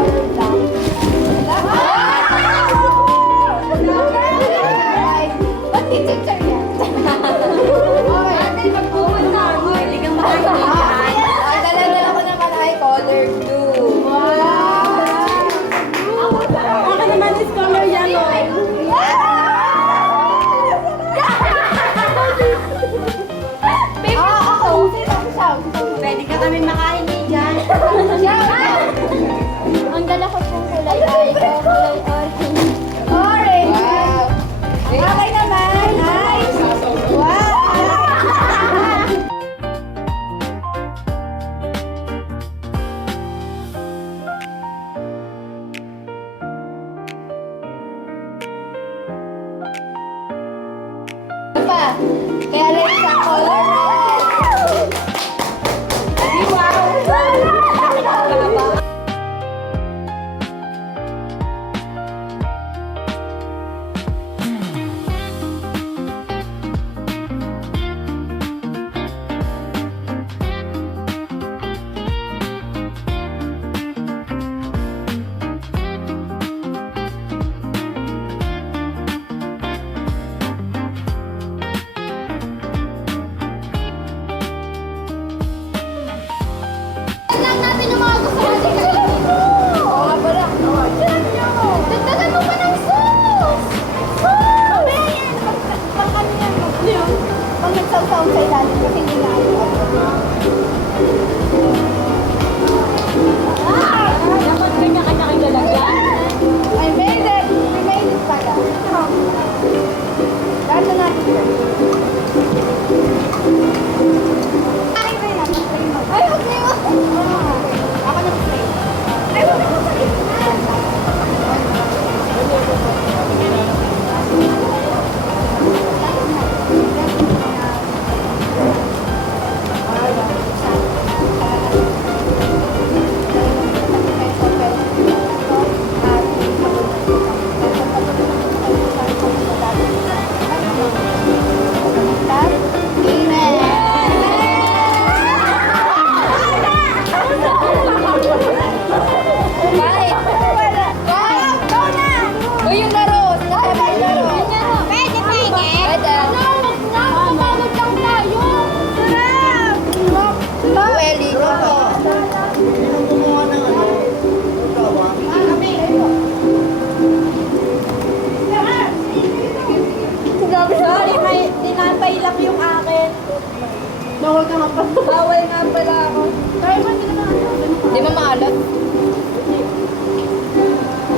color black. Ba't picture yan? Ate, magpupunta ako. Pwede kang makakalimutan. Ang dala ko naman ay color blue. Ako naman is color yellow. Pwede ka kami makahingi dyan. Ang dala ko pong kulay ay kulay orange. Orange! Wow! Okay naman! Nice! Wow! Ano pa? Kaya rin sa color red. Lang natin yung mga gusto natin gawin. Oo nga pala. Dagdagan mo pa ng sauce! Mamaya yan. Pang ano yan. Pang nagsaw-saw sa ilalim kasi hindi na ano. Dapat kanya-kanya kayo lalagyan. Ay, may mainit pala. Gato natin yun. Ay, okay mo. Ako na play. Ay, wala ko sa gitna. Sorry, may tinapay lang yung akin. Bawal ka nga pa. Bawal nga pala ako. Di ba maalat?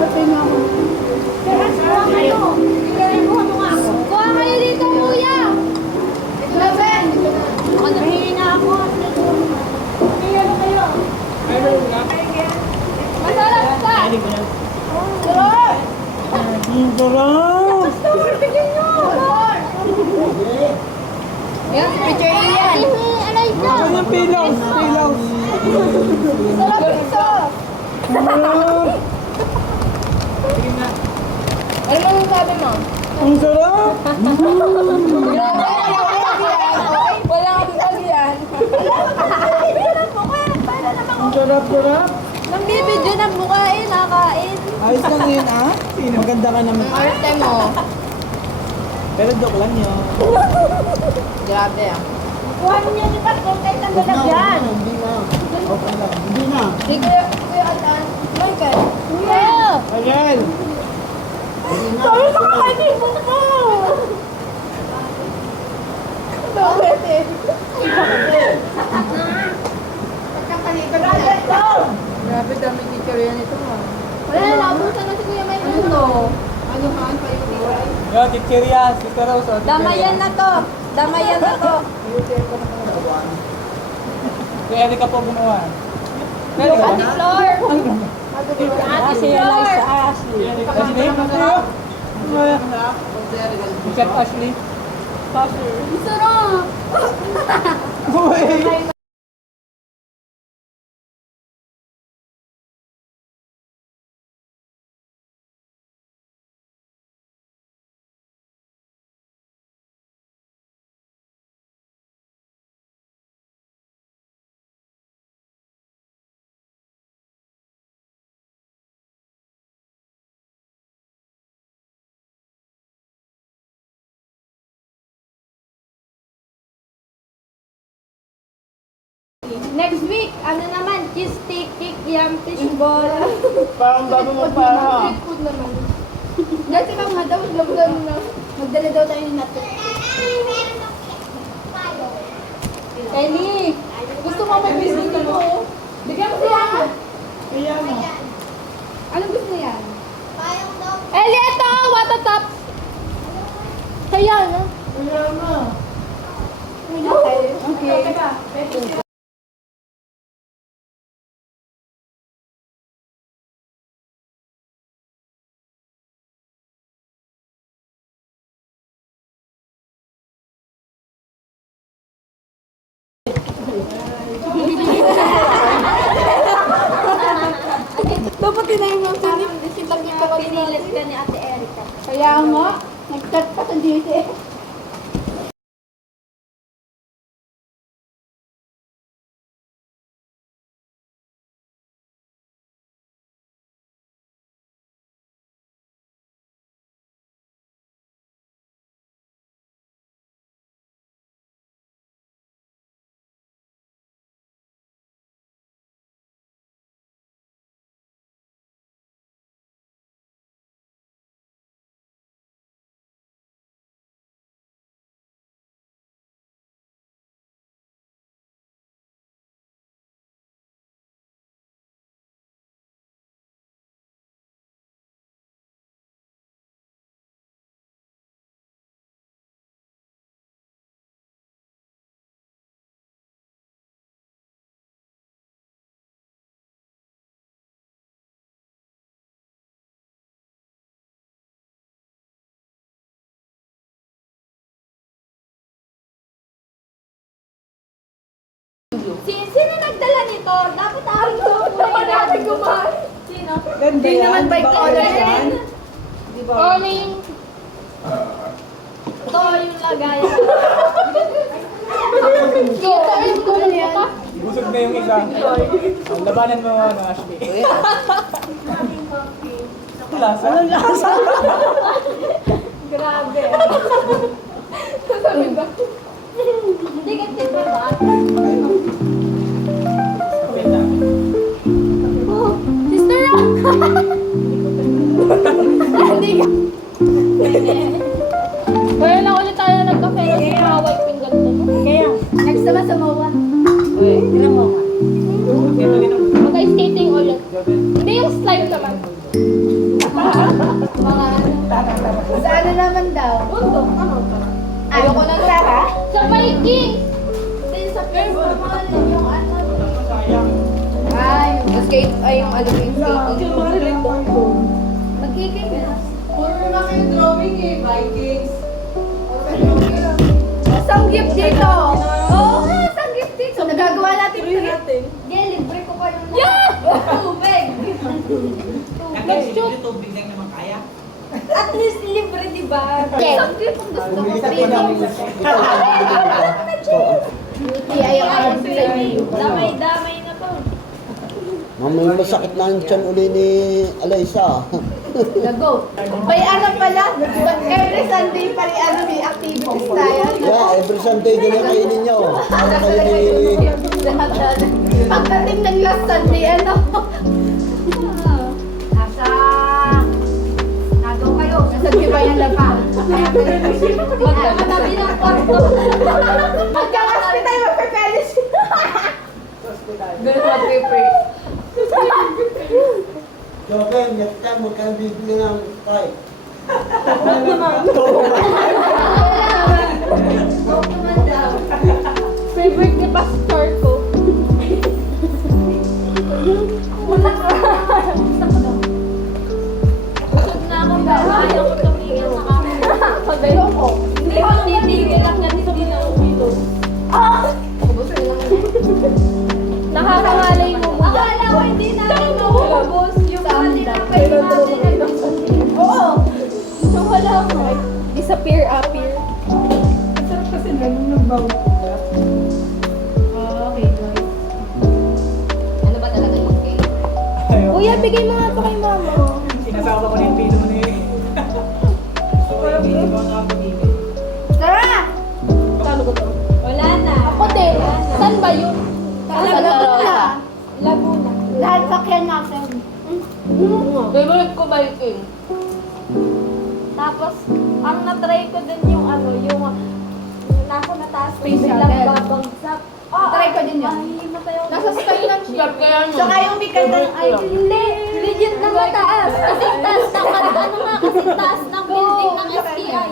Patay nga ako. Kuha kayo. Kuha mo nga ako. Kuha kayo dito, kuya! Laban! Mahingi na ako. Kaya ano kayo? Masarap ka! Sarap! Ang sarap! Pastor, bigyan nyo! Yan, si Picture Ian! Alay ka! Ano yung pilaws? Pilaws! Sarap ito! Sarap! Ano mo sabi mo? Ang sarap! Grabe, wala akong lagyan. Ang sarap! Nambibidyo ng mukha eh, nakain. Ayos lang yun ah. Maganda ka naman. Arte mo. Pero joke lang yun. Grabe ah. Kuha mo niya ni Pastor kahit ang lalagyan. Hindi na. Okay lang. Hindi na. Si Kuya Atan. Michael. Kuya! Ayan! Sabi ko kakaibon ko! Bakit eh? Grabe dami teacher yan ito ha. Wala na, naubusan na si Kuya Michael. Ano? Ano kaan pa yung iwan? Yo, chichirya. Sister Rose. Damayan na to. Damayan na to. Kaya Erika po gumawa. Yung Ate Flor. Ate Si Eliza Ashley. Ashley? Chef Ashley? Sarap! Uy! Next week, ano naman, cheese stick, cake, yam, fish ball. Parang bago mo para. Street food naman. Dati bang nga daw, magdala daw tayo ng nato. Ellie, gusto mo may business mo? Bigyan mo siya. Kaya mo. Anong gusto niya? Ellie, ito! Water top! Kaya na. Kaya mo. Okay. Dapat tinayin mo ito. Disipag-ipag ko dinilit ka ni Ate Erika. Kaya nga, nag-chat pa sa GC. Sino nagdala nito? Dapat akin ko. Dapat natin kumain. Sino? Ganda Hindi yan. naman by Bakit color yan? yan. Di ba? Calling. Ito yung lagay. Ito yung kulay yan. Busog na yung isa. Oh, labanan mo ano, Ashley. Lasa? Anong lasa? Grabe. Sabi ba? Hindi ka tiba ba? Wait lang. Oh, sister! Hindi ka. Kaya na ulit tayo na nagkape na sa mga white pinggan to. Kaya. Nagsama sa mawa. Tignan mo. Ito din ang Mag-skating ulit. Hindi yung slime naman. Mga ano. Sa ano naman daw? Bundok. Ano? Ayoko na Sarah. Sa Vikings! Hindi, sa purple yung ano. sayang. Yung skate, yung ano yung skating. Magiging Puro na kayo drawing eh, Vikings. Isang gift dito. Oo nga, isang gift dito. Nagagawa natin ito. natin. Yeah, libre ko pa yung Tubig! Nakalibre tubig lang naman kaya. At least libre, di ba? Yes. Isang gift kung gusto mo. Bilisan ko lang. Beauty, ayaw ako sa iyo. Damay-damay na to. Mamay masakit na ang tiyan uli ni Alaysa. Lago. May ano pala, every Sunday pa rin ano, may activities tayo. Yeah, every Sunday din ang kainin nyo. Para kayo ni... Pagdating ng last Sunday, ano? Nagaw kayo. Nasa Tibayan lang pa. Magkakatabi ng kwarto. Magkakaspi tayo, magpe-fellowship. Ganun mag-prepare. Okay, next time huwag kang bibili ng Sprite. Favorite ni Pastor ko. Busog na ako pero ayaw ko tumigil sa camera. Ayaw ko. Hindi ko titigil lang yan, hindi na uwilo. Nakakangalay mo mo. Akala ko hindi namin maubos yung tinapay natin. Oo. Nung wala ko, disappear, appear. Ang sarap kasi ganun nagbaw. Okay, guys. Ano ba talaga yung cake? Ayaw. Kuya, bigay mo nga to kay mama. Sinasawa ko na yung pilo mo na eh. So, hindi ba nga pag-ibig? Tara! Talo ko to. Wala na. Ako din. Saan ba yun? Laguna. Laguna. Lahat sakyan natin. Favorite ko biking. Tapos, ang na-try ko din yung yung nasa mataas ko Space biglang shuttle. babagsak. Na-try ko din yun. Mahihimatay ako. Nasa Skyline siya. Saka yung may kanta ay Hindi, legit na mataas. Kasi taas ng kasi taas ng building ng STI.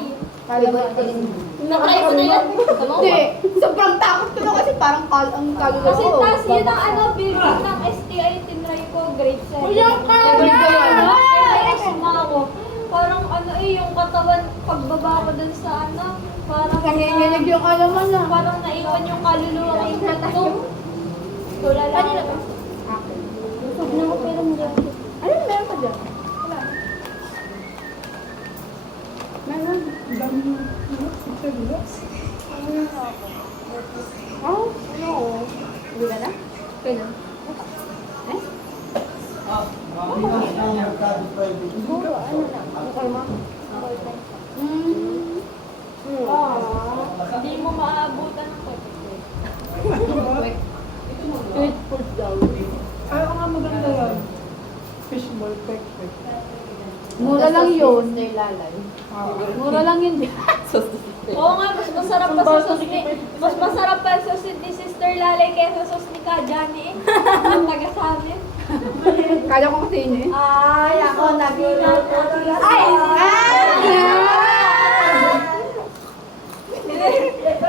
Na-try ko na yan. Hindi. Sobrang takot ko na kasi parang ang kaluluwa Kasi ko. taas yun ang building ng STI tinry ko, grade 7. Kuya ka! Ako. Parang yung katawan, pagbaba ko dun sa parang Nanginginig yung alaman na. parang naiwan yung kaluluwa ko yung ko. Tulala lang. Busog na ako pero hindi ako. Ano meron pa dyan? Meron. Ang dami ng picture nila. Oh, no. Hindi ka na? Kailan? Eh? Siguro, okay ma? Hindi mo maabutan ng Street food daw. Ay, oo nga maganda yan. Fishball, perfect. Mura lang yun. Ah. Mura lang yun. Oo nga, mas masarap pa sa sauce ni... Mas masarap pa sa sauce ni Sister Lalay kaysa sa sauce ni Kajani. Ang taga sa amin. Kala ko kasi yun eh. Ay, ako nagulat. Ay!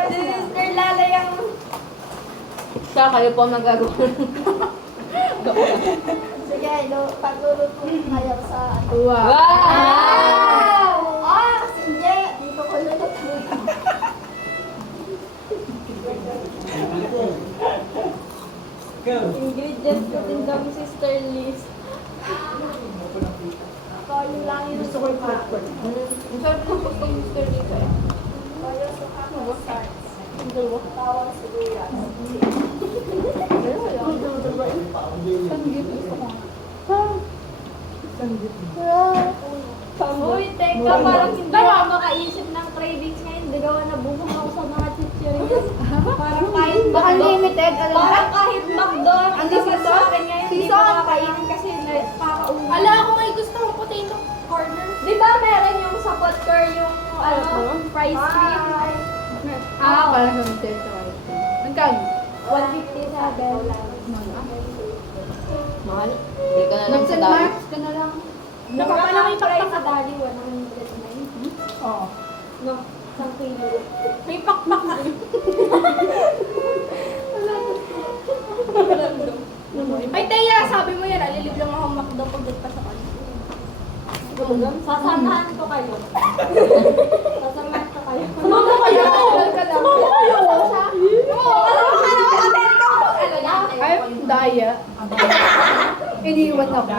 Si Sister Lalay ang... Siya, kayo po ang nagagawa. Sige, pagluluto kayo sa... Wow! Ah! Sige! Dito ko luluto. Ingredients ko din kami Sister Liz. Kayo lang yung Gusto ko yung perfect. Ang sarap ko pag Mr. Lisa eh. Kayo sa ako starts. Tawang sibuyas. Uy, teka, parang hindi ako makaisip ng cravings ngayon. Digawa na bumong ako sa mga chichirines. Parang kahit Baka McDo. limited, alam mo? Parang kahit McDo. Ang Ang dapat siso? sa akin ngayon, hindi Siso? ko makakainin kasi nakakauna. Ala, ako may gusto kong potato corner. Di ba meron yung sa Potker yung fries cream? Parang sa hotel sa ice cream. Ang kano? 157. Mahal. Hindi ka na lang sa dami. Max ka na lang. Napapalaki pa rin sa Dali, 109. Oo. No, 1 kilo. May pakpak na. Ay, Teya, sabi mo yan, alilib lang ako makdo pag pa sa kanila. Sasamahan ko kayo. Sasamahan ko kayo. Sumama kayo! Sumama kayo! Ay, daya. Iniwan ako.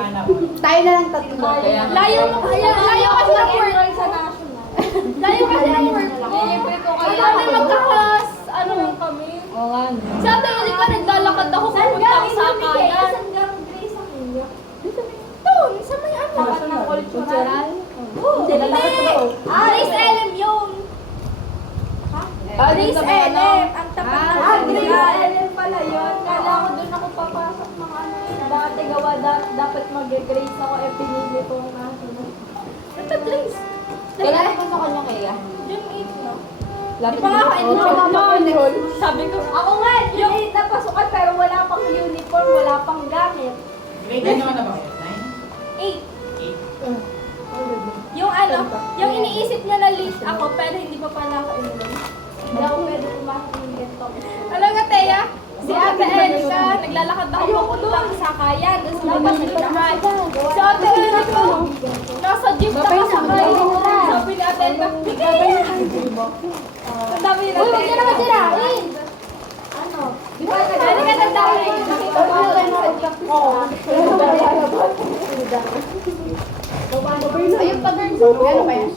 Tayo na lang tatlo. Layo mo kaya. Layo kasi ng work. Sa national. Layo kasi ng work. Libre ko kayo. Kaya kami magkakas. Ano lang kami? Oo nga. Sabi ko, di ba naglalakad ako Saan pupunta gang ako sa Akayan? Saan gang Grace ang inyo? Doon, sa may ano? Tapat ng cultural? Hindi. Grace Ellen yun. Grace Ellen. Ang tapat ng Grace cultural. Ellen pala yun. Kala ko doon ako papasok ng dati gawa dapat mag-grace ako pinili ko ang national. Ito, Grace. Kailan ko sa kanya kaya? Yung 8 no? Lapit Di ba nga kain mo naman? Sabi ko, ako nga, yung 8 na pasukan pero wala pang uniform, wala pang gamit. Grade 9 naman na ba kayo? 8. 8? Yung yung iniisip niya na late ako pero hindi pa pala ako inulan. Hindi ako pwede pumasok ng ganito. Alam nga, Teya, si Ate Erika, naglalakad ako papuntang sa Akayan, tapos labas na naman. Si Ate Erika, nasa jeep na kasakay. Sabi ni Ate Erika, bigay niya. Sabi ni Ate Erika. Uy, huwag niya naman sirain. Ano? Di ba, Erika, nagdala yung nakita mo sa jeep ko. Ayun pa, girls. Ano ba yan?